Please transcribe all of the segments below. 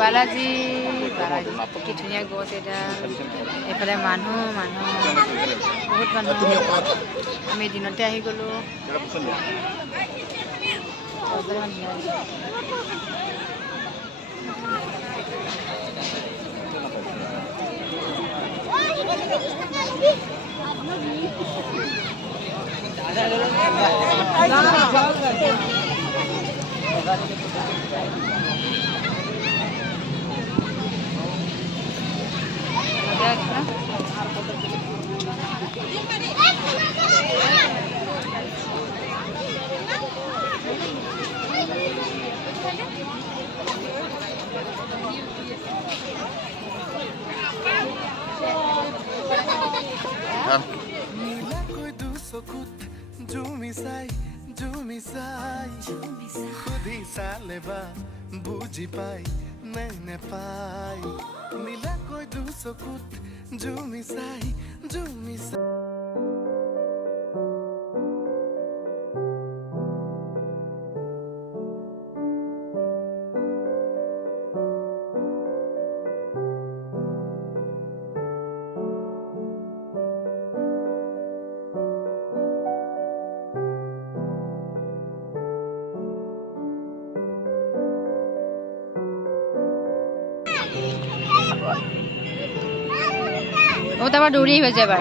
বালাজী কি ধুনীয়া গছ এটা এইফালে মানুহ বহুত মানুহ আমি দিনতে আহি গ'লোঁ खुदी सालेबा बुझी पाई नैने पाई नीला कोई दूसो कुत झूमी साई ও তো আবার দৌড়ি হয়ে যাবে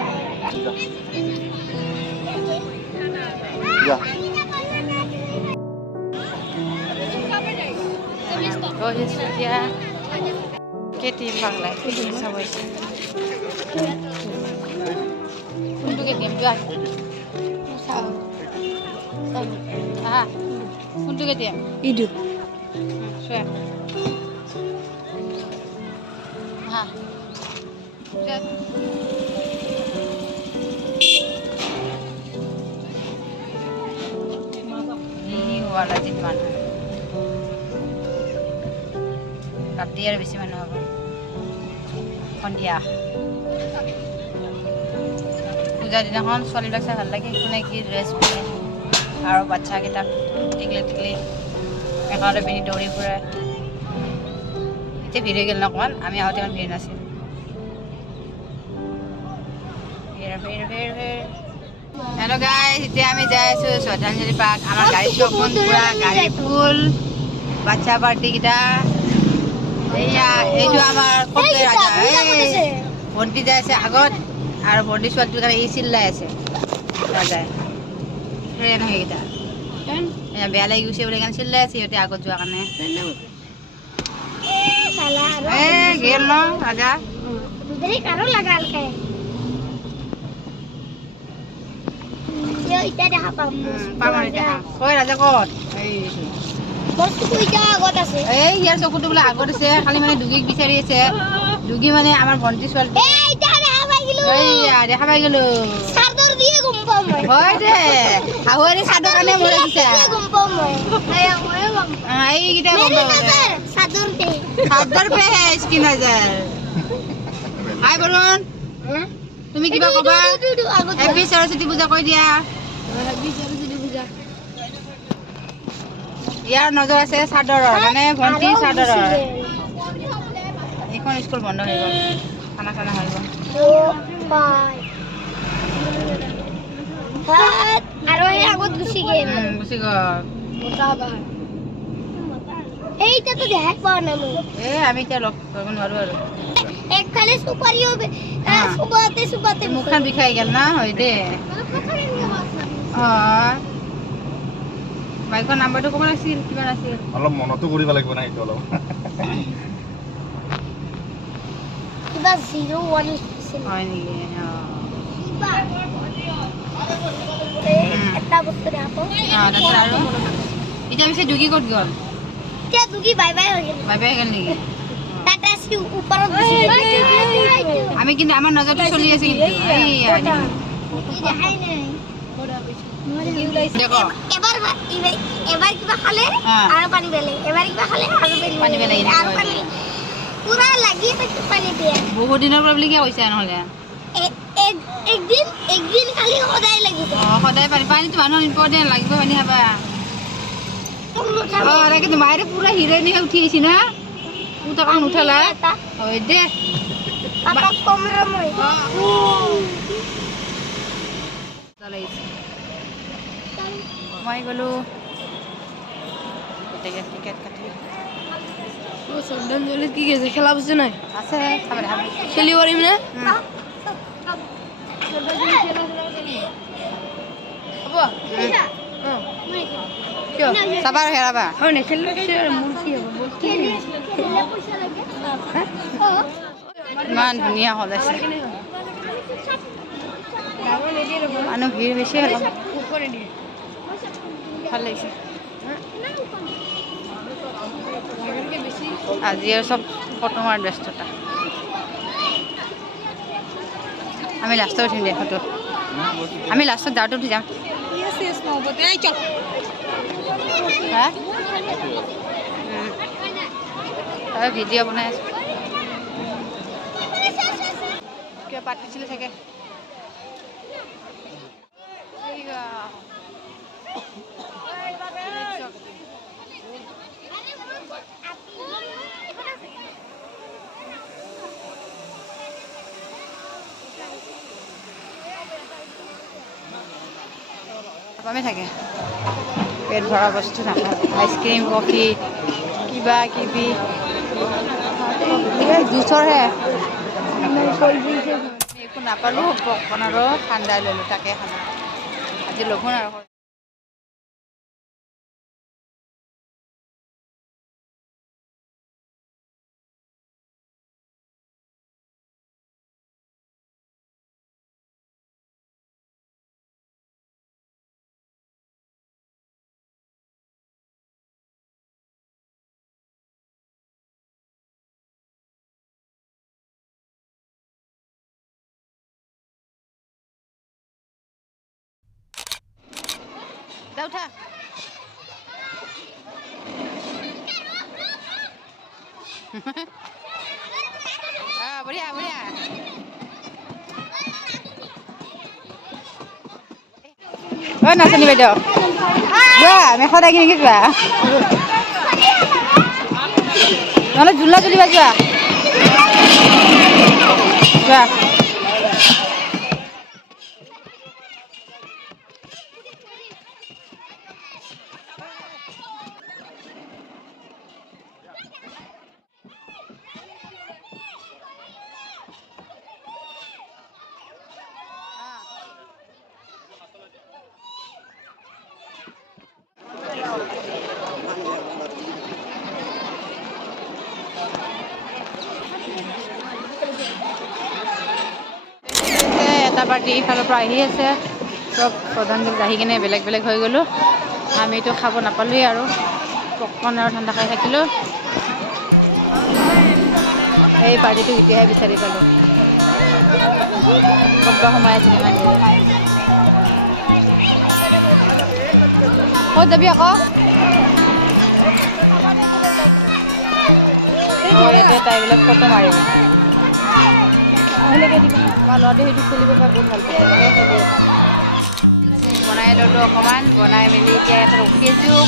কেটি পাগলা কোনটো কেটিএম কোনটো কেটিএম ইডু বালাজীত মানুহ ৰাতি আৰু বেছি মানুহ হ'ব সন্ধিয়া পূজাৰ দিনাখন ছোৱালীবিলাক চাই ভাল লাগে কোনে কি ড্ৰেছ পিন্ধে আৰু বাচ্চাকেইটাক টিকলি একেলগে পিন্ধি দৌৰি ফুৰে এতিয়া ভিৰ হৈ গ'ল ন অকণমান আমি আহোঁতে ইমান ভিৰ নাছিল হেল্ল' গাইজ এতিয়া আমি যাই আছোঁ শ্ৰদ্ধাঞ্জলি পাৰ্ক আমাৰ গাড়ী চকখন পুৰা গাড়ী ফুল বাচ্চা পাৰ্টিকেইটা এয়া এইটো আমাৰ ৰাজা ভণ্টি যাই আছে আগত আৰু ভণ্টি ছোৱালীটোৰ কাৰণে এই চিল্লাই আছে ৰাজাই ট্ৰেইন সেইকেইটা বেয়া লাগি গৈছে বুলি কাৰণে চিল্লাই আছে সিহঁতে আগত যোৱাৰ কাৰণে গেল ন ৰাজা ৰাজা ক'ত এই ইয়াৰ চকুটো বোলে আগত আছে খালি মানে দুগীক বিচাৰি আছে দুগী মানে আমাৰ ভণ্টি ছোৱালী দেখা পাই গলো হয় দে আহুৱাৰী চাদৰ কাৰণে মোৰ লাগিছে এইকেইটা চাদৰ পে স্কিন হাজাৰ হাই বৰুণ তুমি কিবা কবা হেপী সৰস্বতী পূজা কৈ দিয়া ইয়াৰ নজৰ আছে চাদৰৰ মানে ভণ্টি চাদৰৰ এইখন স্কুল বন্ধ হৈ গ'ল খানা চানা হৈ গ'ল আৰু এই আগত গুচি গ'ল এইটাতো দেখাই পোৱা নাই মই আমি এতিয়া লগ কৰিব নোৱাৰো আৰু একফালে সুপাৰিও চুবাতে মুখখন বিষাই গ'ল না হয় দে বাইকৰ নাম্বাৰটো ক'ব লাগিছিল কিমান আছিল অলপ মনতো কৰিব লাগিব না এইটো অলপ কিবা 01 আছিল হয় নেকি এটা বস্তু দেখাব আৰু এতিয়া পিছে দুগী ক'ত গ'ল এতিয়া দুগী বাই বাই হৈ গ'ল নেকি টাটা সি ওপৰত গুচি গ'ল আমি কিন্তু আমাৰ নজৰটো চলি আছে কিন্তু দেখাই নাই এবাৰ কিবা খালে আৰু পানী বেলেগ এবাৰ কিবা খালে আৰু পানী বেলেগ আৰু পানী পুৰা লাগি থাকে পানী দিয়ে বহুত দিনৰ পৰা বুলি কি কৈছে নহ'লে একদিন খালি সদায় লাগিব সদায় পানীটো মানুহৰ ইম্পৰ্টেণ্ট লাগিব পানী খাবা তাকেতো মায়েৰে পুৰা হিৰ'ইন হৈ উঠি আহিছে না Utakan uthela. Oi de. Papa kamera moi. Dalaise. Moi golu. Ticket কাটি ও শ্রদ্ধাঞ্জলি কি গেছে খেলা বুঝছে নাই আছে সামনে হবে খেলি পারিম না সাবার হেরাবা হয় না খেললে মূর্তি হবে বলতে পয়সা লাগে ইমান ধুনীয়া সজাইছে মানুহ ভিৰ বেছি হ'ল ভাল লাগিছে আজি আৰু চব ফটো মাৰ ব্যস্ততা আমি লাষ্টত উঠিম দে ফটো আমি লাষ্টত যাওঁতে উঠি যাম ভিডিঅ' বনাই আছো কিবা পাতিছিলে চাগে পামে থাকে পেট ভৰা বস্তু নাখায় আইচক্ৰীম কফি কিবা কিবি জুচৰহে একো নাপালোঁ পপকৰ্ণ আৰু ঠাণ্ডাই ল'লোঁ তাকে খানা আজি লঘোণ আৰু উঠা বঢ়িয়া বঢ়িয়া ঐ নাচনী বাইদেউ যোৱা মেখেলা কিনি যোৱা নহ'লে জোলনা তুলিবা যোৱা যোৱা এটা পাৰ্টি ইফালৰ পৰা আহি আছে চব শ্ৰদ্ধাঞ্জলিত আহি কিনে বেলেগ বেলেগ হৈ গ'লোঁ আমিতো খাব নাপালোঁৱেই আৰু পপকৰ্ণ আৰু ঠাণ্ডা খাই থাকিলোঁ এই পাৰ্টিটো এতিয়াহে বিচাৰি পালোঁ ক'ত বা সোমাই আছিল ইমান দেৰি ক'ত যাবি আকৌ ইয়াতে তাইবিলাক ফটো মাৰিব সেনেকৈ দিব আমাৰ ল'ৰাটো সেইটো খেলিব পাই বহুত ভাল পায় এনেকৈ খেলি বনাই ল'লোঁ অকণমান বনাই মেলি এতিয়া ইয়াতে ৰখি আছোঁ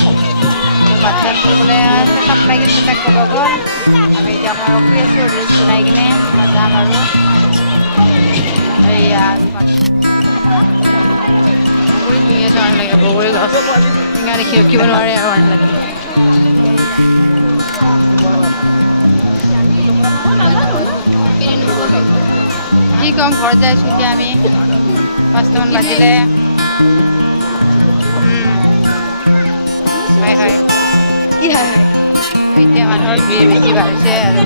বাচ্চাটো বোলে চেকআপ লাগিল চেকআপ কৰিব গ'ল আমি এতিয়া অকণমান ৰখি আছোঁ ৰিলচ বনাই কিনে যাম আৰু এইয়া বগৰী ধুনীয়া চোৱা লাগে বগৰী গছ টেঙা দেখি ৰখিব নোৱাৰে আৰু মানুহ লাগে কি ক'ম ঘৰত যাইছোঁ এতিয়া আমি 5টামান বাজিলে হয় হয় কি হয় হয় এতিয়া মানুহৰ ভিৰ বেছি বাঢ়িছে আৰু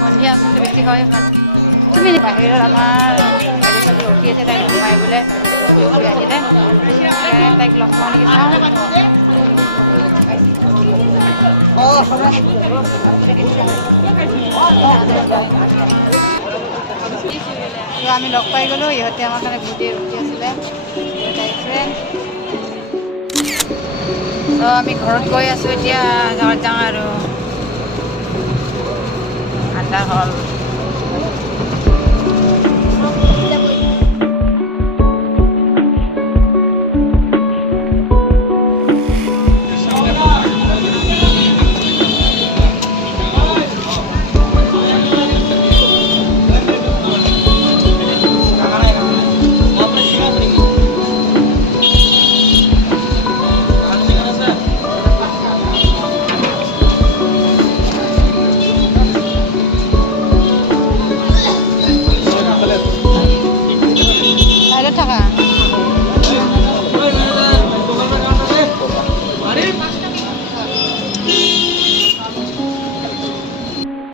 সন্ধিয়া আচলতে বেছি হয় তুমি বাহিৰত আমাৰ গাড়ী চালি ৰখি আছে তাইক সোমাই বোলে আহিলে তাইক লগ পাওঁ নেকি চাওঁ আমি লগ পাই গ'লোঁ ইহঁতে আমাৰ কাৰণে ভিডিঅ' ৰখি আছিলে তাইৰ ফ্ৰেণ্ড আমি ঘৰত গৈ আছোঁ এতিয়া ঘৰত যাওঁ আৰু আন্ধাৰ হ'ল